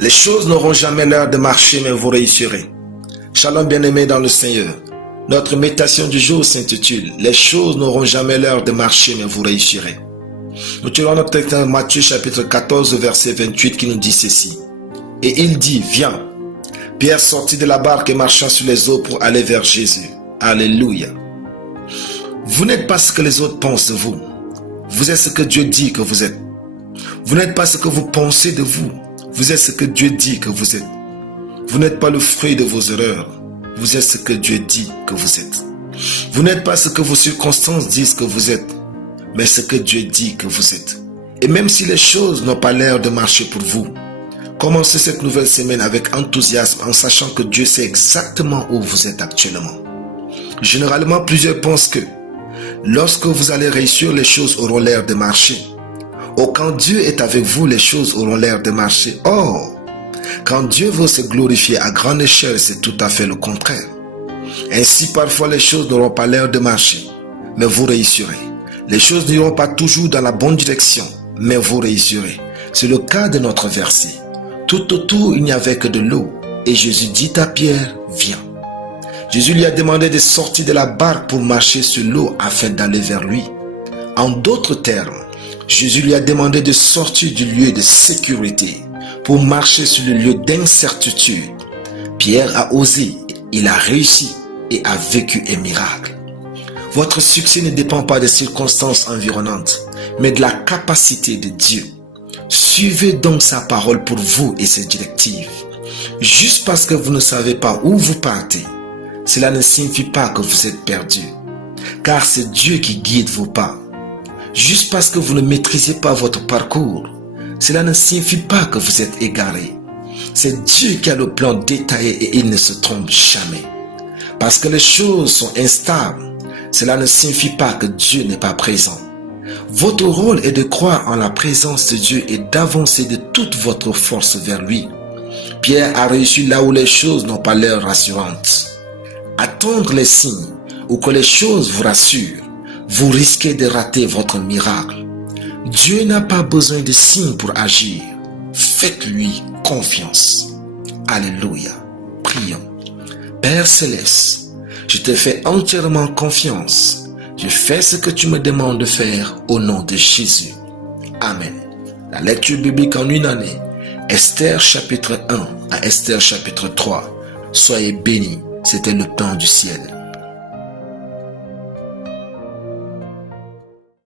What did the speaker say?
Les choses n'auront jamais l'air de marcher, mais vous réussirez. Shalom bien-aimés dans le Seigneur. Notre méditation du jour s'intitule « Les choses n'auront jamais l'air de marcher, mais vous réussirez ». Nous tirons notre texte dans Matthieu chapitre 14, verset 28 qui nous dit ceci. « Et il dit, viens. Pierre sortit de la barque et marcha sur les eaux pour aller vers Jésus. Alléluia. Vous n'êtes pas ce que les autres pensent de vous. Vous êtes ce que Dieu dit que vous êtes. Vous n'êtes pas ce que vous pensez de vous. Vous êtes ce que Dieu dit que vous êtes. Vous n'êtes pas le fruit de vos erreurs. Vous êtes ce que Dieu dit que vous êtes. Vous n'êtes pas ce que vos circonstances disent que vous êtes, mais ce que Dieu dit que vous êtes. Et même si les choses n'ont pas l'air de marcher pour vous, commencez cette nouvelle semaine avec enthousiasme en sachant que Dieu sait exactement où vous êtes actuellement. Généralement, plusieurs pensent que lorsque vous allez réussir, les choses auront l'air de marcher. Ou quand Dieu est avec vous, les choses auront l'air de marcher. Or, quand Dieu veut se glorifier à grande échelle, c'est tout à fait le contraire. Ainsi, parfois, les choses n'auront pas l'air de marcher, mais vous réussirez. Les choses n'iront pas toujours dans la bonne direction, mais vous réussirez. C'est le cas de notre verset. Tout autour, il n'y avait que de l'eau. Et Jésus dit à Pierre, viens. Jésus lui a demandé de sortir de la barque pour marcher sur l'eau afin d'aller vers lui. En d'autres termes, Jésus lui a demandé de sortir du lieu de sécurité pour marcher sur le lieu d'incertitude. Pierre a osé, il a réussi et a vécu un miracle. Votre succès ne dépend pas des circonstances environnantes, mais de la capacité de Dieu. Suivez donc sa parole pour vous et ses directives. Juste parce que vous ne savez pas où vous partez, cela ne signifie pas que vous êtes perdu, car c'est Dieu qui guide vos pas. Juste parce que vous ne maîtrisez pas votre parcours, cela ne signifie pas que vous êtes égaré. C'est Dieu qui a le plan détaillé et il ne se trompe jamais. Parce que les choses sont instables, cela ne signifie pas que Dieu n'est pas présent. Votre rôle est de croire en la présence de Dieu et d'avancer de toute votre force vers lui. Pierre a réussi là où les choses n'ont pas l'air rassurantes. Attendre les signes ou que les choses vous rassurent, vous risquez de rater votre miracle. Dieu n'a pas besoin de signes pour agir. Faites-lui confiance. Alléluia. Prions. Père Céleste, je te fais entièrement confiance. Je fais ce que tu me demandes de faire au nom de Jésus. Amen. La lecture biblique en une année. Esther chapitre 1 à Esther chapitre 3. Soyez bénis. C'était le temps du ciel.